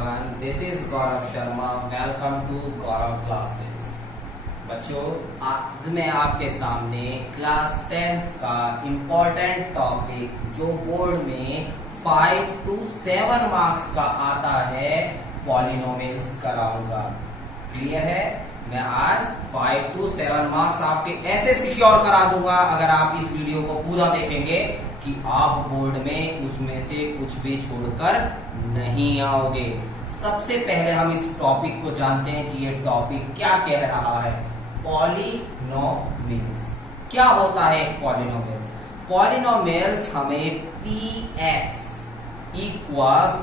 everyone, this is Gaurav Sharma. Welcome to Gaurav Classes. बच्चों, आज मैं आपके सामने क्लास 10th का इम्पोर्टेंट टॉपिक जो बोर्ड में 5 to 7 मार्क्स का आता है पॉलिनोमियल्स कराऊंगा। क्लियर है? मैं आज 5 to 7 मार्क्स आपके ऐसे सिक्योर करा दूंगा अगर आप इस वीडियो को पूरा देखेंगे कि आप बोर्ड में उसमें से कुछ भी छोड़कर नहीं आओगे। सबसे पहले हम इस टॉपिक को जानते हैं कि ये टॉपिक क्या कह रहा है। पॉलिनोमियल्स क्या होता है? पॉलिनोमियल्स हमें px इक्वल्स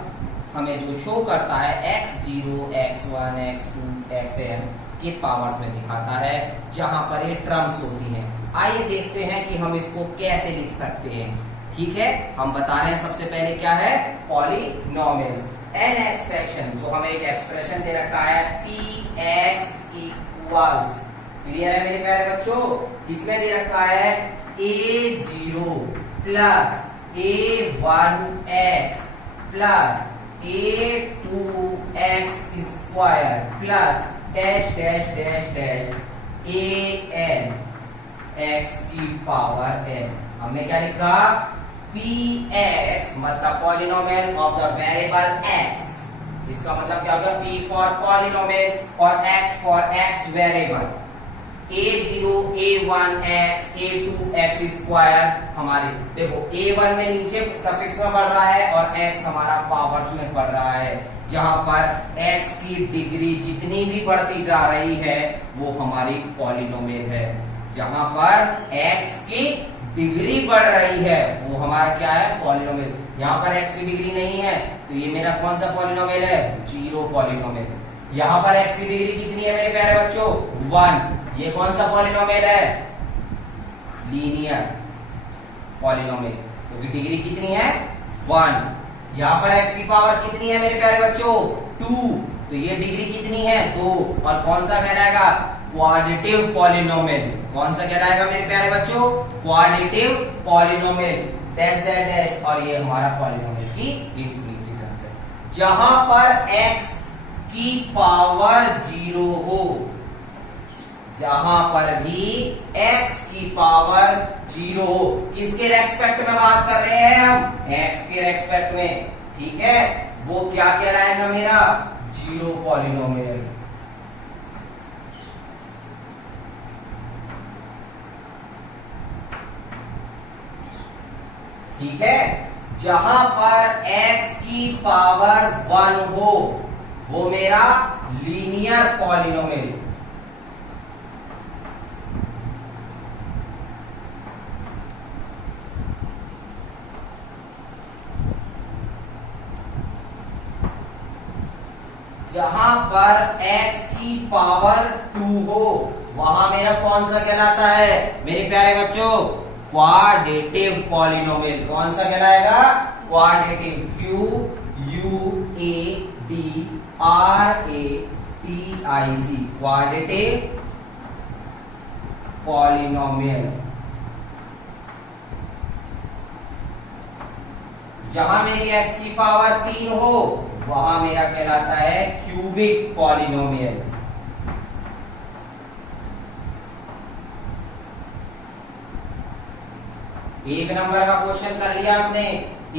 हमें जो शो करता है x0 x1 x2 xn के पावर्स में दिखाता है, जहां पर ये टर्म्स होती हैं। आइए देखते हैं कि हम इसको कैसे लिख सकते हैं। ठीक है, हम बता रहे हैं सबसे पहले क्या है पॉलिनोमियल्स। एन एक्सप्रेशन जो हमें एक एक्सप्रेशन दे रखा है px इक्वल्स, क्लियर है मेरे प्यारे बच्चों? इसमें दे रखा है a0 plus a1x plus a2x square plus dash dash dash dash an x की पावर n। हमने क्या लिखा? px मतलब polynomial of the variable x। इसका मतलब क्या होगा? p फॉर पॉलिनोमियल और x for x variable. a0 a1x a2x square हमारी देखो a1 में नीचे सफिक्स में बढ़ रहा है और x हमारा पावर्स में बढ़ रहा है, जहां पर x की डिग्री जितनी भी बढ़ती जा रही है वो हमारी पॉलिनोमियल है। जहां पर x की डिग्री बढ़ रही है वो हमारा क्या है? पॉलिनोमियल। यहाँ पर x की डिग्री नहीं है तो ये मेरा कौन सा पॉलिनोमियल है? Zero polynomial. यहाँ पर x की डिग्री कितनी है मेरे प्यारे बच्चों? 1। ये कौन सा पॉलिनोमियल है? लीनियर पॉलिनोमियल, क्योंकि डिग्री कितनी है? 1। यहाँ पर x की पावर कितनी है मेरे प्यारे बच्चों? 2। तो ये डिग्री कितनी है? 2। और कौन सा कहलाएगा? क्वाड्रेटिव पॉलिनोमियल। कौन सा कहलाएगा मेरे प्यारे बच्चों? Quadratic polynomial. Dash dash dash, और ये हमारा पॉलिनोमियल की इंफिनिटी टर्म्स है। जहां पर x की पावर 0 हो, जहां पर भी x की पावर 0 हो, किसके रेस्पेक्ट में बात कर रहे हैं हम? x के रेस्पेक्ट में। ठीक है, वो क्या कहलाएगा मेरा? Zero polynomial. ठीक है, जहां पर x की पावर 1 हो वो मेरा लीनियर पॉलिनोमियल। जहां पर x की पावर 2 हो वहां मेरा कौन सा कहलाता है मेरे प्यारे बच्चों? Quadratic polynomial. कौन सा कहलाएगा? क्वाड्रेटिव। QUADRATIC quadratic polynomial. जहां मेरी x की पावर 3 हो वहां मेरा कहलाता है क्यूबिक पॉलिनोमियल। एक नंबर का क्वेश्चन कर लिया हमने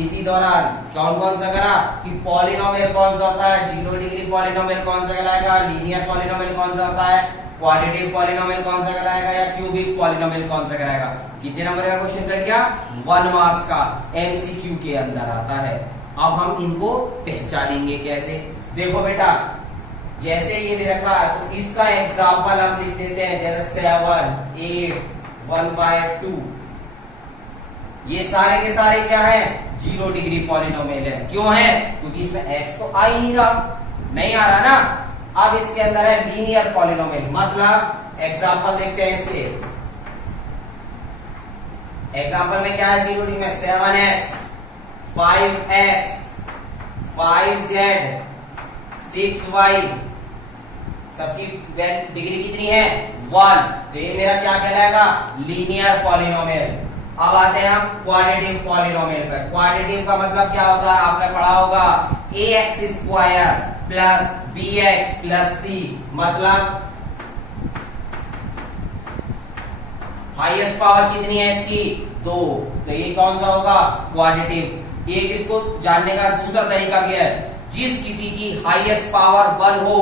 इसी दौरान। कौन कौन सा करा? कि पॉलिनोमियल कौन सा होता है? 0 डिग्री पॉलिनोमियल कौन सा कहलाएगा? लीनियर पॉलिनोमियल कौन सा होता है? क्वाड्रेटिव पॉलिनोमियल कौन सा कहलाएगा? या क्यूबिक पॉलिनोमियल कौन सा कहलाएगा? कितने नंबर का क्वेश्चन कर लिया? 1 मार्क्स का, MCQ के अंदर आता है। अब हम इनको पहचानेंगे कैसे? देखो बेटा, जैसे ये दे रखा है तो इसका एग्जाम्पल हम लिख देते हैं, जैसे 7 8 1/2। ये सारे के सारे क्या है? 0 डिग्री पॉलिनोमियल है। क्यों है? क्योंकि इसमें x तो आ ही नहीं रहा, नहीं आ रहा ना। अब इसके अंदर है लीनियर पॉलिनोमियल। मतलब एग्जाम्पल देखते हैं इसके। एग्जाम्पल में क्या है? 0 डिग्री में 7x 5x 5z 6y, सबकी डिग्री कितनी है? 1। तो ये मेरा क्या कहलाएगा? Linear polynomial. अब आते हैं हम क्वाड्रेटिव पॉलिनोमियल पर। क्वाड्रेटिव का मतलब क्या होता है? आपने पढ़ा होगा ax square plus bx plus c, मतलब हाईएस्ट पावर कितनी है इसकी? 2। तो ये कौन सा होगा? क्वाड्रेटिव। एक इसको जानने का दूसरा तरीका भी है, जिस किसी की हाईएस्ट पावर 1 हो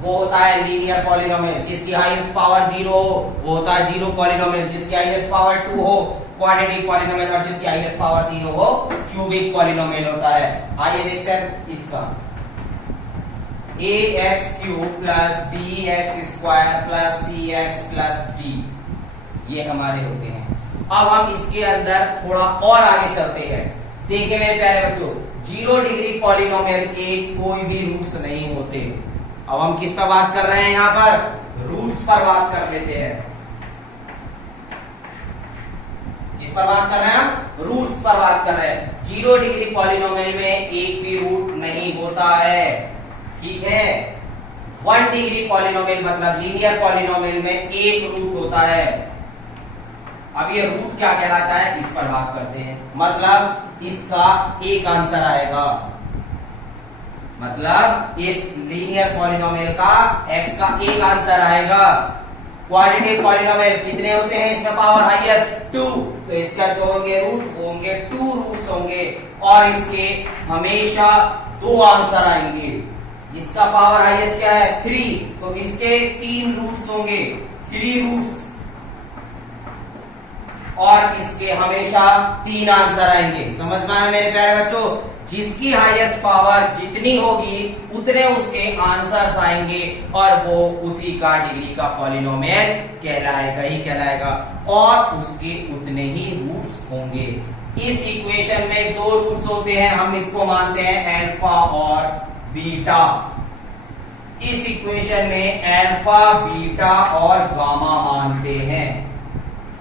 वो होता है लीनियर पॉलिनोमियल, जिसकी हाईएस्ट पावर 0 हो वो होता है जीरो पॉलिनोमियल, जिसकी हाईएस्ट पावर 2 हो क्वाड्रेटिक पॉलिनोमियल, और जिसकी हाईएस्ट पावर 3 हो वो क्यूबिक पॉलिनोमियल होता है। आइए देखते हैं इसका। ax³ plus bx square plus cx plus d, ये हमारे होते हैं। अब हम इसके अंदर थोड़ा और आगे चलते हैं। देखिए मेरे प्यारे बच्चों, 0 डिग्री पॉलिनोमियल के कोई भी रूट्स नहीं होते। अब हम किस पर बात कर रहे हैं? यहां पर रूट्स पर बात कर लेते हैं। इस पर बात कर रहे हैं हम, रूट्स पर बात कर रहे हैं। 0 डिग्री पॉलिनोमियल में एक भी रूट नहीं होता है, ठीक है। 1 डिग्री पॉलिनोमियल मतलब लीनियर पॉलिनोमियल में एक रूट होता है। अब ये रूट क्या कहलाता है, इस पर बात करते हैं। मतलब इसका एक आंसर आएगा, मतलब इस लीनियर पॉलिनोमियल का x का एक आंसर आएगा। क्वाड्रेटिक पॉलिनोमियल कितने होते हैं? इसमें पावर हाईएस्ट 2, तो इसका जो होंगे रूट होंगे 2 रूट्स होंगे, और इसके हमेशा 2 आंसर आएंगे। इसका पावर हाईएस्ट क्या है? 3, तो इसके 3 रूट्स होंगे, 3 रूट्स, और इसके हमेशा 3 आंसर आएंगे। समझ में आया मेरे प्यारे बच्चों? जिसकी हाईएस्ट पावर जितनी होगी उतने उसके आंसर्स आएंगे, और वो उसी का डिग्री का पॉलिनोमियल कहलाएगा ही कहलाएगा, और उसके उतने ही रूट्स होंगे। इस इक्वेशन में 2 रूट्स होते हैं, हम इसको मानते हैं अल्फा और बीटा। इस इक्वेशन में अल्फा, बीटा और गामा मानते हैं।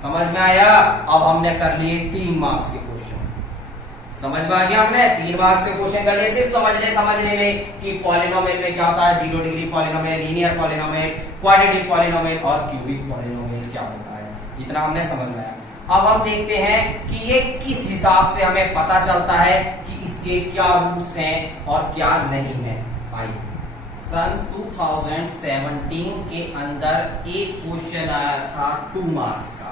समझ में आया? अब हमने कर लिए 3 मार्क्स के क्वेश्चन। समझ में आ गया? हमने 3 मार्क्स के क्वेश्चन कर लिए सिर्फ समझने में कि पॉलिनोमियल में क्या होता है, 0 degree polynomial, linear polynomial, quadratic polynomial और क्यूबिक पॉलिनोमियल क्या होता है, इतना हमने समझ में आया। अब हम देखते हैं कि ये किस हिसाब से हमें पता चलता है कि इसके क्या रूट्स हैं और क्या नहीं है। आइए, सन 2017 के अंदर एक क्वेश्चन आया था 2 मार्क्स का।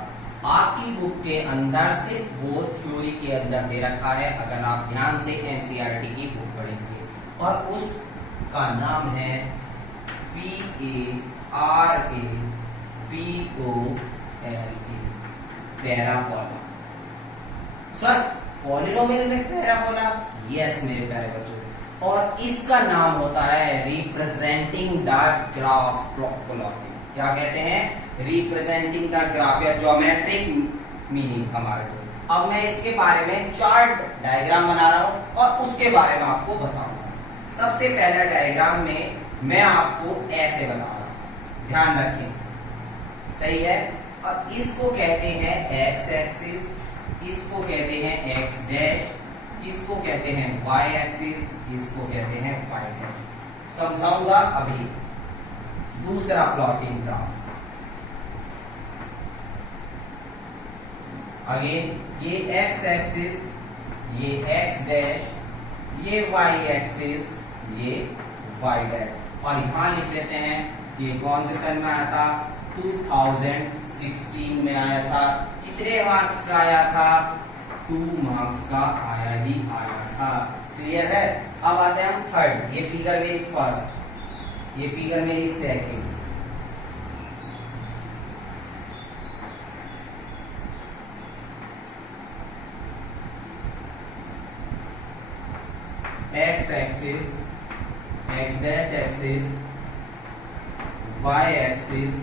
आपकी बुक के अंदर सिर्फ वो थ्योरी के अंदर दे रखा है, अगर आप ध्यान से एनसीईआरटी की बुक पढ़ेंगे, और उसका नाम है PARAPOLA, पैराबोला। सर पॉलिनोमियल में पैराबोला? यस मेरे प्यारे बच्चों, और इसका नाम होता है रिप्रेजेंटिंग द ग्राफ प्लॉटिंग। क्या कहते हैं? रिप्रेजेंटिंग द ग्राफ, या ज्योमेट्रिक मीनिंग हमारे को। अब मैं इसके बारे में चार्ट डायग्राम बना रहा हूं और उसके बारे में आपको बताऊंगा। सबसे पहला डायग्राम में मैं आपको ऐसे बता रहा हूं, ध्यान रखें, सही है। और इसको कहते हैं एक्स एक्सिस, इसको कहते हैं एक्स डैश, इसको कहते हैं वाई एक्सिस, इसको कहते हैं वाई डैश। समझाऊंगा अभी। दूसरा प्लॉटिंग ग्राफ, अगेन ये एक्स एक्सिस, ये एक्स डैश, ये वाई एक्सिस, ये वाई डैश, और यहां लिख लेते हैं कि कौन से सन में आया था, 2016 में आया था। कितने मार्क्स का आया था? 2 मार्क्स का आया ही आया था। क्लियर है? अब आते हैं हम थर्ड। ये फिगर मेरी फर्स्ट, ये फिगर मेरी second. X axis, x dash axis, y axis,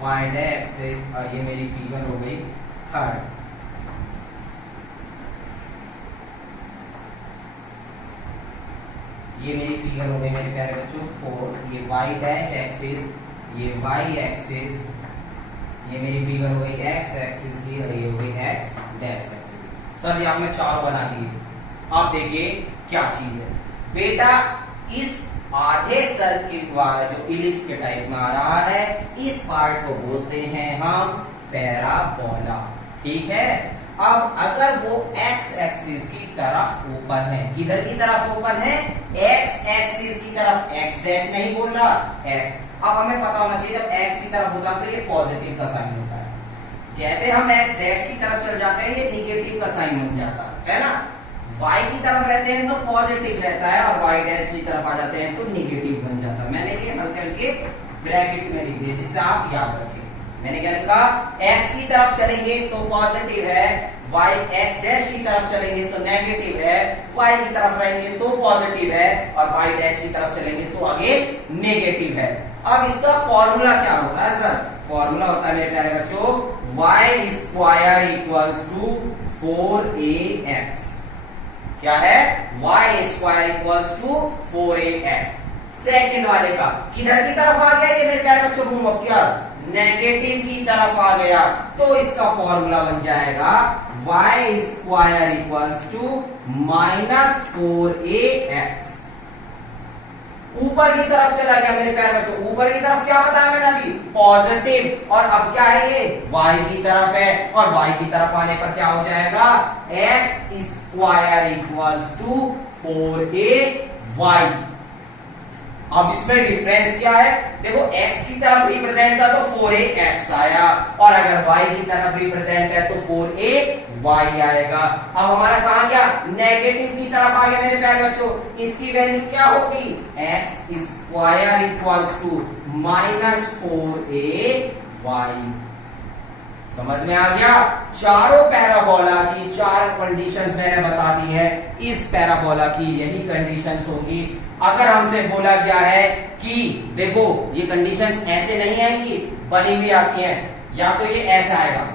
y dash axis, और ये मेरी फिगर हो गई थर्ड। ये मेरी फिगर हो गई मेरे प्यारे बच्चों 4। ये वाई डैश एक्सिस, ये वाई एक्सिस, ये मेरी फिगर हो गई एक्स एक्सिस की, और ये हो गई एक्स डैश एक्सिस। सर जी आपने चारों बना दिए। अब देखिए क्या चीज है बेटा, इस आधे सर्किल वाला जो इलिप्स के टाइप में आ रहा है, इस पार्ट को बोलते हैं हम पैराबोला, ठीक है। अब अगर वो एक्स एक्सिस की तरफ ओपन है, किधर की तरफ ओपन है, एक्स एक्सिस की तरफ, एक्स डैश नहीं बोल रहा, एक्स। अब हमें पता होना चाहिए जब एक्स की तरफ होता है तो ये पॉजिटिव का साइन होता है, जैसे हम एक्स डैश की तरफ चल जाते हैं ये निगेटिव का साइन बन जाता है ना। y की तरफ रहते हैं तो पॉजिटिव रहता है और y डैश की तरफ आ जाते हैं तो निगेटिव बन जाता है। मैंने ये हल्के हल्के ब्रैकेट में लिख दिया जिससे आप याद रखें। मैंने क्या लिखा, x की तरफ चलेंगे तो पॉजिटिव है, y x डैश की तरफ चलेंगे तो नेगेटिव है, y की तरफ रहेंगे तो पॉजिटिव है और y डैश की तरफ चलेंगे तो आगे नेगेटिव है। अब इसका फॉर्मूला क्या होता है सर, फॉर्मूला होता है मेरे प्यारे बच्चों y square equals to 4ax। क्या है, y square equals to 4ax। Second वाले का किधर की तरफ आ गया ये मेरे प्यारे बच्चों, घूम अब क्या, नेगेटिव की तरफ आ गया, तो इसका फॉर्मूला बन जाएगा y square equals to -4ax। ऊपर की तरफ चला गया मेरे प्यारे बच्चों, ऊपर की तरफ क्या बताया मैंने अभी, पॉजिटिव, और अब क्या है ये y की तरफ है, और y की तरफ आने पर क्या हो जाएगा, x square equals to 4ay। अब इसमें डिफरेंस क्या है, देखो x की तरफ रिप्रेजेंट था तो 4ax आया, और अगर y की तरफ रिप्रेजेंट है तो 4ay आएगा। अब हमारा कहां गया, नेगेटिव की तरफ आ गया मेरे प्यारे बच्चों, इसकी वैल्यू क्या होगी, x square equals to -4ay। समझ में आ गया। चारों पैराबोला की चार कंडीशंस मैंने बता दी है, इस पैराबोला की यही कंडीशंस होंगी। अगर हमसे बोला गया है कि देखो ये कंडीशंस ऐसे नहीं आएंगी, बनी हुई आती हैं, या तो ये ऐसा आएगा,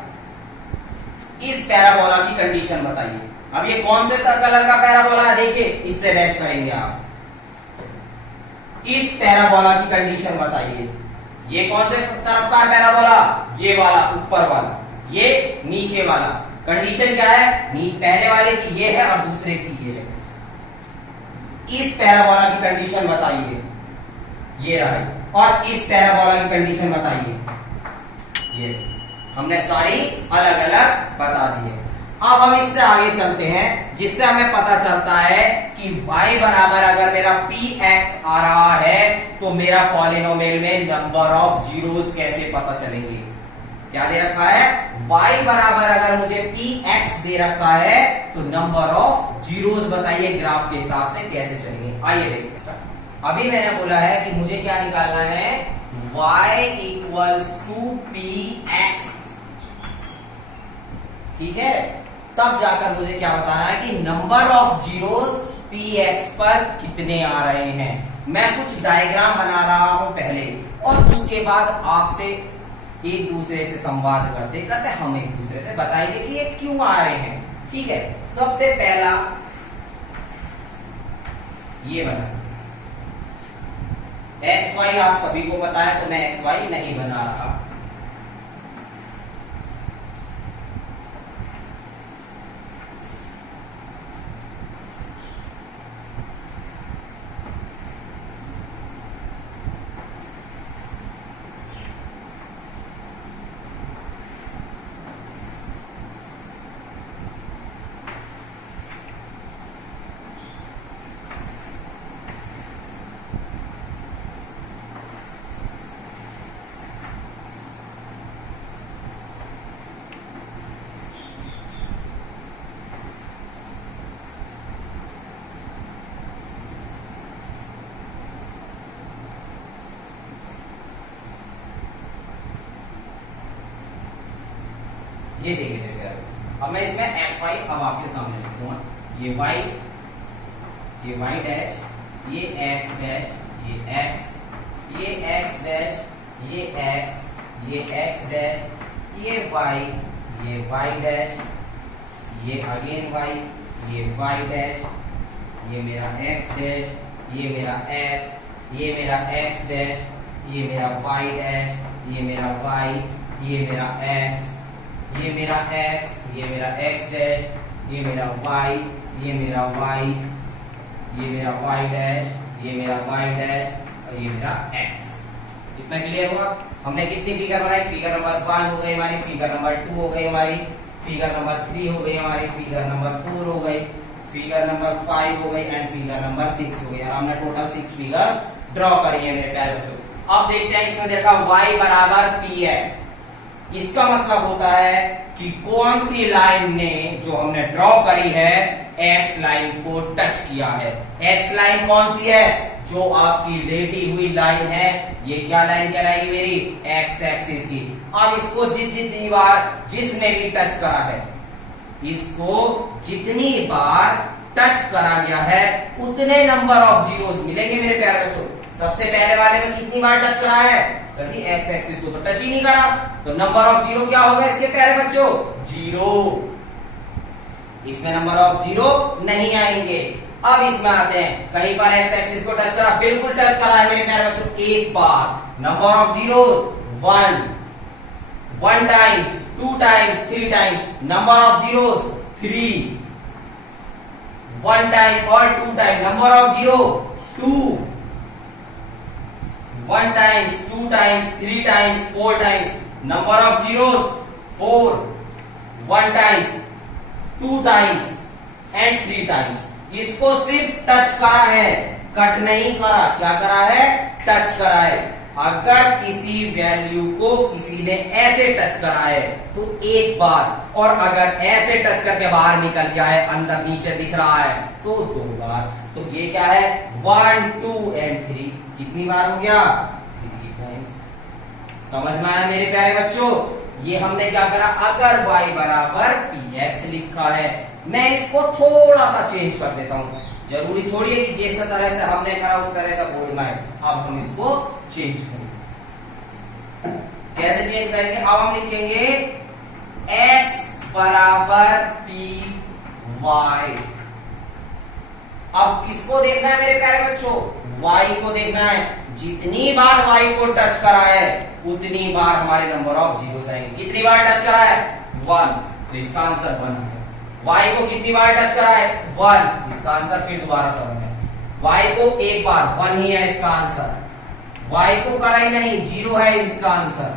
इस पैराबोला की कंडीशन बताइए। अब ये कौन से कलर का पैराबोला है, देखिए इससे मैच करेंगे आप। इस पैराबोला की कंडीशन बताइए, ये कौन से तरफ का है पैराबोला, ये वाला ऊपर वाला, ये नीचे वाला। कंडीशन क्या है, पहले वाले की ये है और दूसरे की ये है। इस पैराबोला की कंडीशन बताइए, ये रहा, और इस पैराबोला की कंडीशन बताइए, ये। हमने सारी अलग अलग बता दी है। अब हम इससे आगे चलते हैं, जिससे हमें पता चलता है कि y बराबर अगर मेरा px आ रहा है तो मेरा पॉलिनोमियल में नंबर ऑफ जीरोस कैसे पता चलेंगे। क्या दे रखा है, y बराबर अगर मुझे px दे रखा है तो नंबर ऑफ जीरोस बताइए ग्राफ के हिसाब से कैसे चलेंगे। आइए देखते हैं। अभी मैंने बोला है कि मुझे क्या निकालना है, y इक्वल्स टू px, ठीक है। तब जाकर मुझे क्या बताना है कि नंबर ऑफ जीरोस px पर कितने आ रहे हैं। मैं कुछ डायग्राम बना रहा हूं पहले, और उसके बाद आपसे एक दूसरे से संवाद करते करते हम एक दूसरे से बताएंगे कि ये क्यों आ रहे हैं, ठीक है। सबसे पहला ये बना xy, आप सभी को पता है तो मैं xy नहीं बना रहा। ये देखिए मेरे प्यारे, अब मैं इसमें xy अब आपके सामने लिखूंगा, ये y, ये y डैश, ये x डैश, ये x, ये x डैश, ये x, ये x डैश, ये y डैश, ये अगेन y, ये y डैश, ये मेरा x डैश, ये मेरा x, ये मेरा x डैश, ये मेरा y डैश, ये मेरा y, ये मेरा x, ये मेरा x, ये मेरा x डैश, ये मेरा y, ये मेरा y, ये मेरा y डैश, ये मेरा y डैश, और ये मेरा x। इतना क्लियर हुआ। हमने कितनी फिगर बनाई, फिगर नंबर 1 हो गई हमारी, फिगर नंबर 2 हो गई हमारी, फिगर नंबर 3 हो गई हमारी, फिगर नंबर 4 हो गई, फिगर नंबर 5 हो गई एंड फिगर नंबर 6 हो गई। और हमने टोटल 6 फिगर्स ड्रॉ करी है मेरे प्यारे बच्चों। अब देखते हैं, इसमें देखा y बराबर px, इसका मतलब होता है कि कौन सी लाइन ने जो हमने ड्रॉ करी है x लाइन को टच किया है। x लाइन कौन सी है? जो आपकी लेटी हुई लाइन है, ये क्या लाइन कहलाएगी मेरी? x एक्सिस की। अब इसको जितनी बार जिसने भी टच करा है, इसको जितनी बार टच करा गया है उतने नंबर ऑफ जीरोस मिलेंगे मेरे प्यारे बच्चों। सबसे पहले वाले में कितनी बार टच करा है? सर जी एक्स एक्सिस को तो टच ही नहीं करा, तो नंबर ऑफ जीरो क्या होगा इसके प्यारे बच्चों? जीरो। इसमें नंबर ऑफ जीरो नहीं आएंगे। अब इसमें आते हैं, कहीं पर एक्स एक्सिस को टच करा? बिल्कुल टच करा है मेरे प्यारे बच्चों, एक बार। Number of zero 1 times, 2 times, 3 times. Number of zeros 3, 1 time और 2 time. Number of zero 2, 1 times, 2 times, 3 times, 4 times. Number of zeros 4, 1 times, 2 times and 3 times. इसको सिर्फ टच करा है, कट नहीं करा। क्या करा है? टच करा है। अगर किसी वैल्यू को किसी ने ऐसे टच करा है तो एक बार, और अगर ऐसे टच करके बाहर निकल गया है, अंदर नीचे दिख रहा है, तो 2 बार। तो ये क्या है? 1, 2 एंड 3। कितनी बार हो गया? 3 टाइम्स। समझ में आया मेरे प्यारे बच्चों? ये हमने क्या करा? अगर y बराबर px लिखा है, मैं इसको थोड़ा सा चेंज कर देता हूं। जरूरी थोड़ी है कि जिस तरह से हमने करा उस तरह से बोर्ड में। अब हम इसको चेंज करेंगे। कैसे चेंज करेंगे? अब हम लिखेंगे x बराबर py। अब किसको देखना है मेरे प्यारे बच्चों? y को देखना है। जितनी बार y को टच करा है उतनी बार हमारे नंबर ऑफ जीरो आएंगे। कितनी बार टच करा है? 1, तो इसका आंसर 1 है। y को कितनी बार टच करा है? 1, इसका आंसर फिर दोबारा से 1 है। y को एक बार, 1 ही है इसका आंसर। y को करा ही नहीं, 0 है इसका आंसर।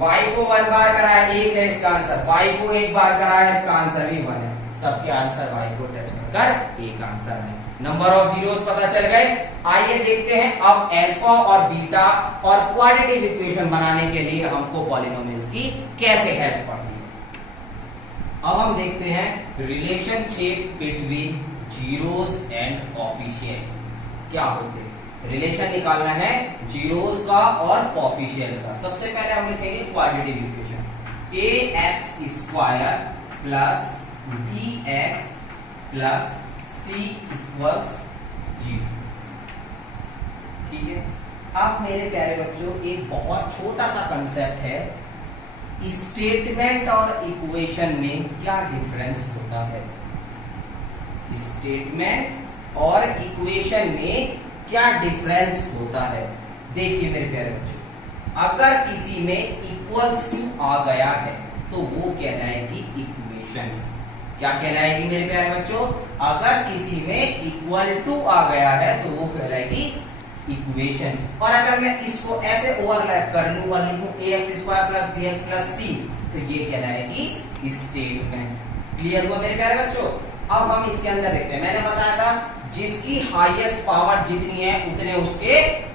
y को 1 बार करा है, 1 है इसका आंसर। y को एक बार करा है, इसका आंसर भी 1 है। सबके आंसर y को टच कर एक आंसर है। नंबर ऑफ जीरोस पता चल गए। आइए देखते हैं अब अल्फा और बीटा और क्वाड्रेटिक इक्वेशन बनाने के लिए हमको पॉलिनोमियल्स की कैसे हेल्प पड़ती है। अब हम देखते हैं relationship between zeros and coefficient क्या होते हैं। रिलेशन निकालना है जीरोस का और कोएफिशिएंट का। सबसे पहले हम लिखेंगे quadratic equation. ax² plus bx plus c equals 0। ठीक है। अब मेरे प्यारे बच्चों एक बहुत छोटा सा कंसेप्ट है, स्टेटमेंट और इक्वेशन में क्या डिफरेंस होता है। स्टेटमेंट और इक्वेशन में क्या डिफरेंस होता है। देखिए मेरे प्यारे बच्चों, अगर किसी में इक्वल्स टू आ गया है तो वो कहलाएगी इक्वेशंस। क्या कहलाएगी मेरे प्यारे बच्चों? अगर किसी में इक्वल टू आ गया है तो वो कहलाएगी इक्वेशन। और अगर मैं इसको ऐसे ओवरलैप कर लूं और लिखूं ax² plus bx plus c, तो ये कहलाएगी स्टेटमेंट। क्लियर हुआ मेरे प्यारे बच्चों? अब हम इसके अंदर देखते हैं। मैंने बताया था जिसकी हाईएस्ट पावर जितनी है उतने उसके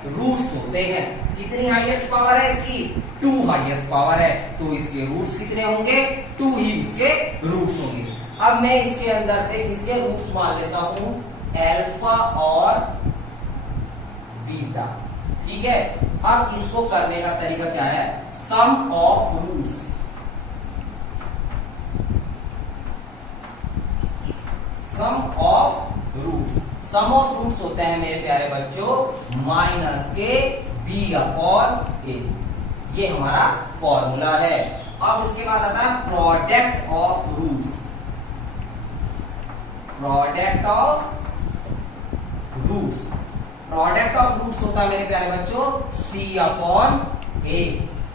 रूट्स होते हैं। कितनी हाईएस्ट पावर है इसकी? 2 हाईएस्ट पावर है, तो इसके रूट्स कितने होंगे? 2 ही इसके रूट्स होंगे। अब मैं इसके अंदर से इसके रूट्स मान लेता हूं अल्फा और बीटा। ठीक है। अब इसको करने का तरीका क्या है? Sum of roots. Sum of roots. Sum of roots होते हैं मेरे प्यारे बच्चों माइनस के बी अपॉन ए। ये हमारा फॉर्मूला है। अब इसके बाद आता है product of roots. Product of roots. Product of roots होता है मेरे प्यारे बच्चों c अपॉन a।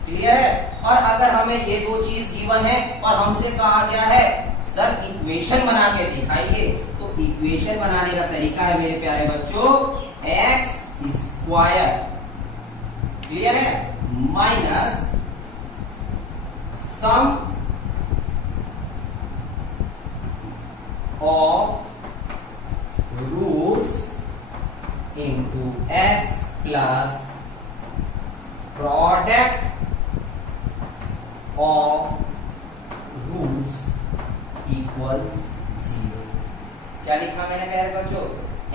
क्लियर है। और अगर हमें ये दो चीज गिवन है और हमसे कहा गया है सर इक्वेशन बना के दिखाइए, तो इक्वेशन बनाने का तरीका है मेरे प्यारे बच्चों x²। क्लियर है। Minus sum of roots into x plus product of roots equals 0। क्या लिखा मैंने प्यारे बच्चों?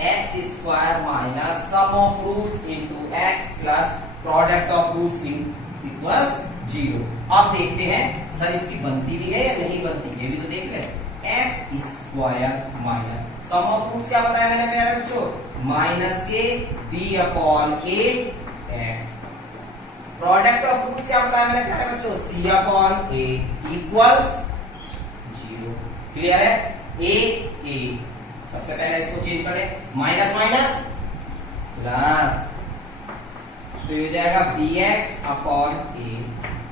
X square minus sum of roots into x plus product of roots equals 0। अब देखते हैं सर इसकी बनती भी है या नहीं बनती, ये भी तो देख ले। X square minus sum of roots क्या बताया मैंने प्यारे बच्चों? माइनस के b upon a x. Product of roots क्या बताया मैंने प्यारे बच्चों? C upon a equals 0। Clear है? ए सबसे पहले इसको चेंज करें, माइनस माइनस प्लस, तो ये हो जाएगा B x upon A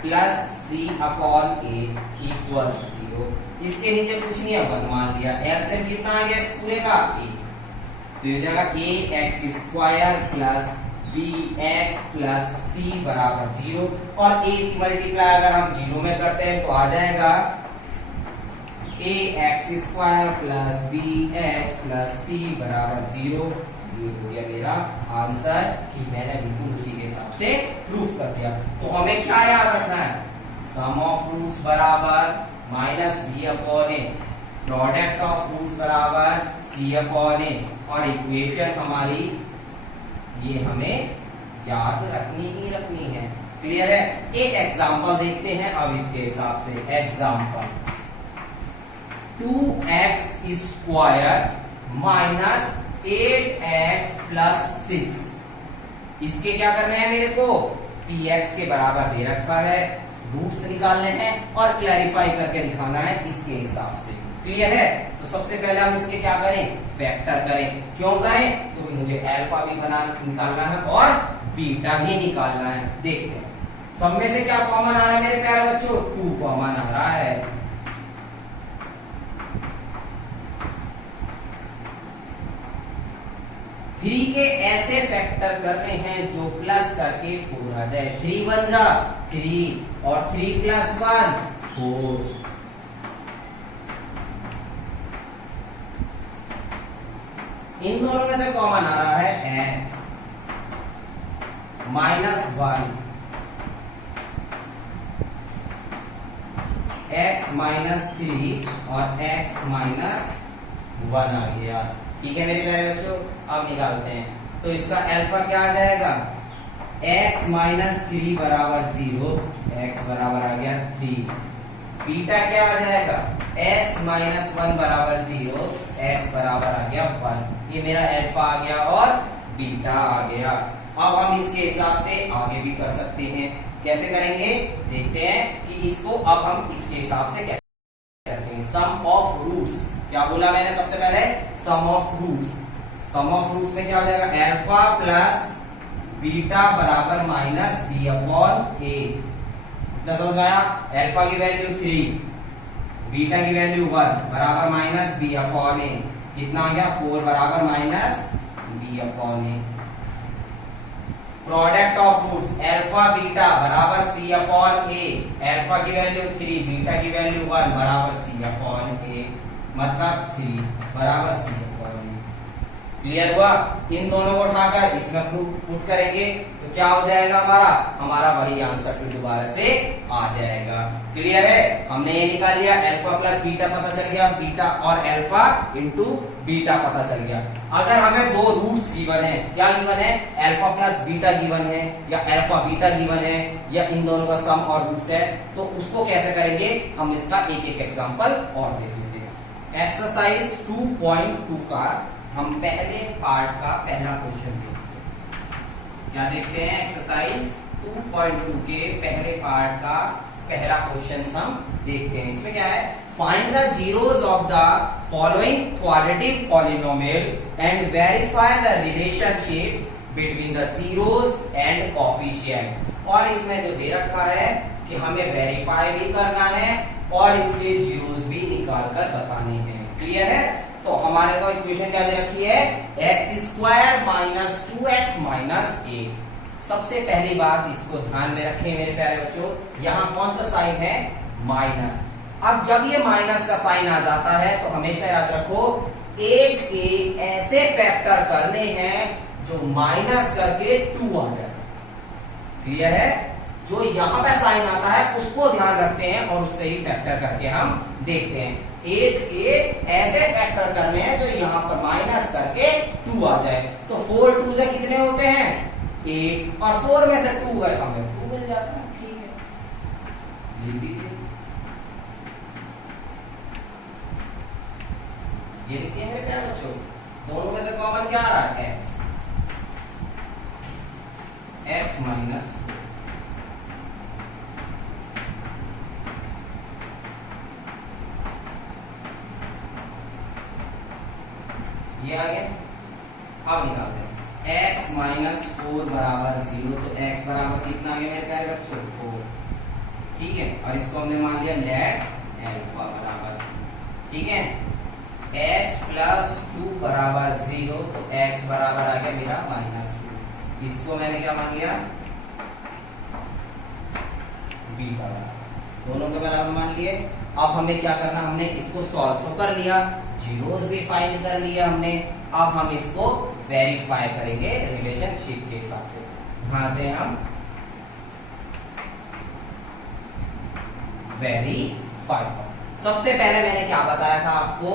plus C upon a equals 0। इसके नीचे कुछ नहीं है, 1 मान दिया। एलसीएम कितना आ गया इस पूरे का? ए। तो ये हो जाएगा A X square plus B X plus C बराबर 0। और ए की मल्टीप्लाई अगर हम 0 में करते हैं तो आ जाएगा A X square plus B X plus C बराबर 0। ये हो गया मेरा आंसर कि मैंने बिल्कुल उसी के हिसाब से प्रूफ कर दिया। तो हमें क्या याद रखना है? सम ऑफ रूट्स बराबर minus B upon a, product of roots बराबर सी अपॉन ए, और इक्वेशन हमारी ये हमें याद रखनी ही रखनी है। क्लियर है? एक एग्जांपल देखते हैं अब इसके हिसाब से। Example 2x square minus 8x plus 6। इसके क्या करने हैं मेरे को? px के बराबर दे रखा है, रूट्स निकालने हैं और क्लैरिफाई करके दिखाना है इसके हिसाब से। क्लियर है? तो सबसे पहले हम इसके क्या करें? फैक्टर करें। क्यों करें? क्योंकि मुझे अल्फा भी निकालना है और बीटा भी निकालना है। देखते हैं सब में से क्या कॉमन आ रहा है मेरे प्यारे बच्चों? 2 कॉमन आ रहा है। 3 के ऐसे फैक्टर करने हैं जो प्लस करके 4 आ जाए। 3 1 जा 3 और 3 प्लस 1 4। इन दोनों में से कॉमन आ रहा है x माइनस 1, x माइनस 3 और x माइनस 1 आ गया। ठीक है मेरे प्यारे बच्चों, अब निकालते हैं। तो इसका अल्फा क्या आ जाएगा? x माइनस 3 बराबर 0, x बराबर आ गया 3। बीटा क्या आ जाएगा? x माइनस 1 बराबर 0, x बराबर आ गया 1। ये मेरा अल्फा आ गया और बीटा आ गया। अब हम इसके हिसाब से आगे भी कर सकते हैं। कैसे करेंगे देखते हैं कि इसको अब हम इसके हिसाब से कैसे करते हैं। सम ऑफ रूट्स क्या बोला मैंने सबसे पहले? Sum of roots. Sum of roots में क्या हो जाएगा? अल्फा प्लस बीटा बराबर माइनस बी अपॉन ए। कितना समझ आया? अल्फा की वैल्यू 3, बीटा की वैल्यू 1 बराबर माइनस बी अपॉन ए। कितना आ गया? 4 बराबर minus B upon a. Product of roots alpha beta बराबर सी अपॉन ए। अल्फा की वैल्यू 3, बीटा की वैल्यू 1 बराबर सी अपॉन ए, मतलब 3 बराबर सी अपॉन ए। क्लियर हुआ? इन दोनों को उठाकर इसमें पुट करेंगे तो क्या हो जाएगा? हमारा वही आंसर फिर दोबारा से आ जाएगा। क्लियर है? हमने ये निकाल लिया, अल्फा प्लस बीटा पता चल गया, बीटा और अल्फा इंटू बीटा पता चल गया। अगर हमें 2 रूट्स गिवन है, क्या गिवन है? अल्फा प्लस बीटा गिवन है या अल्फा बीटा गिवन है या इन दोनों का सम और रूट्स है, तो उसको कैसे करेंगे हम इसका एक एक एग्जांपल और देख लेते हैं। एक्सरसाइज 2.2 का हम पहले पार्ट का पहला क्वेश्चन देखते हैं। क्या देखते हैं? एक्सरसाइज 2.2 के पहले पार्ट का पहला क्वेश्चन हम देखते हैं। इसमें क्या है? Find the zeros of the following quadratic polynomial and verify the relationship between the zeros and coefficient. और इसमें जो दे रखा है कि हमें वेरीफाई भी करना है और इसके जीरोस भी निकाल कर बताने हैं। क्लियर है? तो हमारे को इक्वेशन क्या दे रखी है? X square minus 2x minus 8। सबसे पहली बात इसको ध्यान में रखें मेरे प्यारे बच्चों, यहाँ कौन सा साइन है? माइनस। अब जब ये माइनस का साइन आ जाता है तो हमेशा याद रखो 8 के ऐसे फैक्टर करने हैं जो माइनस करके 2 आ जाए। क्लियर है? जो यहां पे साइन आता है उसको ध्यान रखते हैं और उससे ही फैक्टर करके हम देखते हैं। 8 के ऐसे फैक्टर करने हैं जो यहां पर माइनस करके 2 आ जाए। तो 4 2 से कितने होते हैं? 8 और 4 में से 2 गए हमें 2 मिल जाता है। ठीक है, लिख दीजिए। ये लिखिए मेरे प्यारे बच्चों, दोनों में से कॉमन क्या आ रहा है? x माइनस ये आ गया। अब निकालते हैं x माइनस 4 बराबर 0। तो x बराबर कितना आ गया मेरे प्यारे बच्चों? 4। ठीक है, और इसको हमने मान लिया लेट अल्फा बराबर। ठीक है, x प्लस 2 बराबर 0। तो x बराबर आ गया मेरा माइनस 2। इसको मैंने क्या मान लिया? बीटा बराबर। दोनों के बराबर मान लिए। अब हमें क्या करना? हमने इसको सॉल्व तो कर लिया, जीरोस भी फाइंड कर लिया हमने। अब हम इसको वेरीफाई करेंगे रिलेशनशिप के हिसाब से। ध्यान दें हम वेरीफाई। सबसे पहले मैंने क्या बताया था आपको?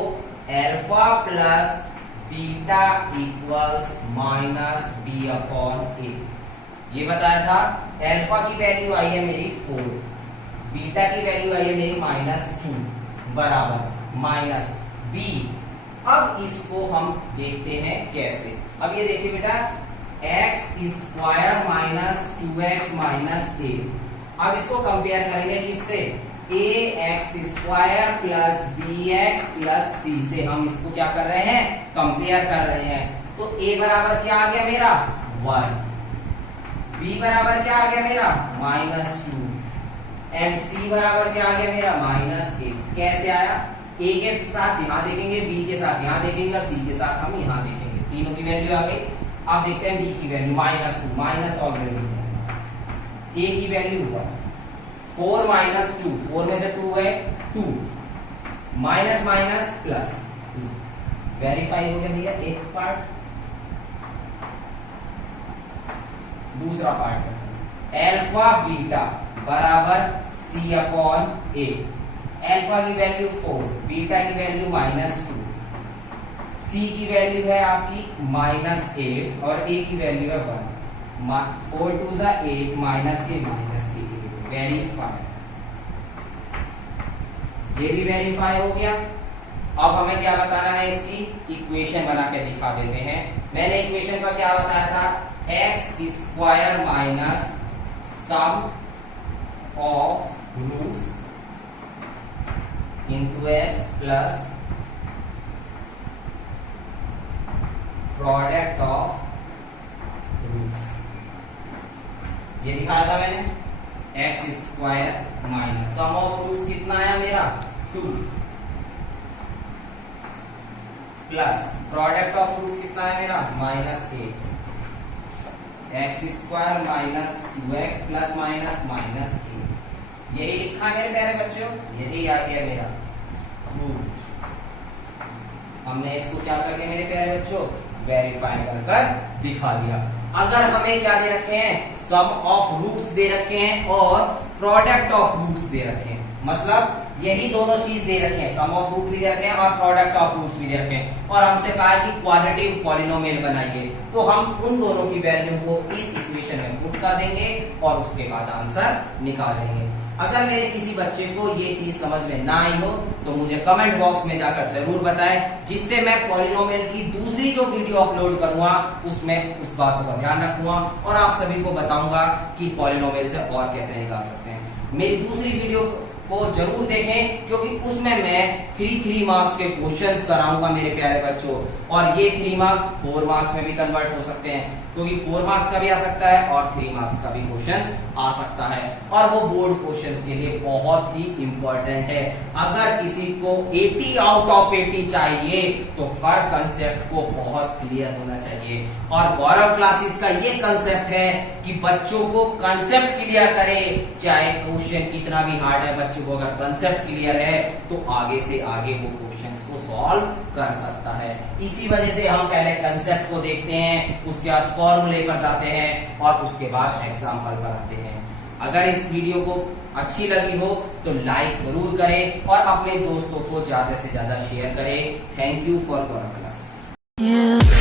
Alpha plus beta equals minus B upon A, ये बताया था। अल्फा की वैल्यू आई है मेरी 4, बीटा की वैल्यू आई है मेरी -2 बराबर माइनस बी। अब इसको हम देखते हैं कैसे। अब ये देखिए बेटा, x square minus 2x minus A. अब इसको कंपेयर करेंगे किससे? ax square plus bx plus c से हम इसको क्या कर रहे हैं? कंपेयर कर रहे हैं। तो a बराबर क्या आ गया मेरा? 1, b बराबर क्या आ गया मेरा? -2 एंड c बराबर क्या आ गया मेरा? -8। कैसे आया? a के साथ यहाँ देखेंगे, b के साथ यहाँ देखेंगे, c के साथ हम यहाँ देखेंगे। तीनों की वैल्यू आ गई। अब देखते हैं b की वैल्यू -2, माइनस ऑलरेडी है। a की वैल्यू 1, 4 माइनस 2, 4 में से 2 गए 2, माइनस माइनस प्लस 2। वेरीफाई हो गया भैया एक पार्ट। दूसरा पार्ट, अल्फा बीटा बराबर c अपॉन ए। अल्फा की वैल्यू 4, बीटा की वैल्यू -2, c की वैल्यू है आपकी -8 और a की वैल्यू है 1। 4 2 जा 8 माइनस के माइनस के। वेरीफाई, ये भी वेरीफाई हो गया। अब हमें क्या बताना है? इसकी इक्वेशन बना के दिखा देते हैं। मैंने इक्वेशन का क्या बताया था? x square minus sum of roots into x plus product of roots. ये दिखाया था मैंने। x square minus sum of roots कितना आया मेरा? 2 प्लस प्रोडक्ट ऑफ रूट्स कितना है मेरा? -8। x square minus 2x plus minus -8। यही लिखा है मेरे प्यारे बच्चों, यही आ गया मेरा रूट। हमने इसको क्या करके मेरे प्यारे बच्चों वेरीफाई कर दिखा दिया। अगर हमें क्या दे रखे हैं? सम ऑफ रूट्स दे रखे हैं और प्रोडक्ट ऑफ रूट्स दे रखे हैं, मतलब यही दोनों चीज दे रखे हैं। सम ऑफ रूट भी दे रखे हैं और प्रोडक्ट ऑफ रूट्स भी दे रखे हैं। और हमसे कहा है कि क्वाड्रेटिक पॉलिनोमियल बनाइए, तो हम उन दोनों की वैल्यू को इस इक्वेशन में पुट कर देंगे और उसके बाद आंसर निकाल लेंगे। अगर मेरे किसी बच्चे को ये चीज समझ में ना आई हो तो मुझे कमेंट बॉक्स में जाकर जरूर बताएं, जिससे मैं पॉलिनोमियल की दूसरी जो वीडियो अपलोड करूंगा उसमें उस बात का ध्यान रखूंगा और आप सभी को बताऊंगा कि पॉलिनोमियल से और कैसे निकाल सकते हैं। मेरी दूसरी वीडियो को जरूर देखें, क्योंकि उसमें मैं 3 मार्क्स के क्वेश्चंस कराऊंगा मेरे प्यारे बच्चों, और ये 3 मार्क्स 4 मार्क्स में भी कन्वर्ट हो सकते हैं। क्योंकि 4 मार्क्स का भी आ सकता है और 3 मार्क्स का भी क्वेश्चन आ सकता है, और वो बोर्ड क्वेश्चन के लिए बहुत ही इंपॉर्टेंट है। अगर किसी को 80 आउट ऑफ 80 चाहिए तो हर कंसेप्ट को बहुत क्लियर होना चाहिए, और गौरव क्लासेस का ये कंसेप्ट है कि बच्चों को कंसेप्ट क्लियर करे, चाहे क्वेश्चन कितना भी हार्ड है, बच्चों को अगर कंसेप्ट क्लियर है तो आगे से आगे वो क्वेश्चंस को सॉल्व कर सकता है। इसी वजह से हम पहले कंसेप्ट को देखते हैं, उसके बाद फॉर्मूले पर जाते हैं और उसके बाद एग्जाम्पल पर आते हैं। अगर इस वीडियो को अच्छी लगी हो तो लाइक जरूर करें और अपने दोस्तों को ज्यादा से ज्यादा शेयर करें। Thank you for Gaurav classes.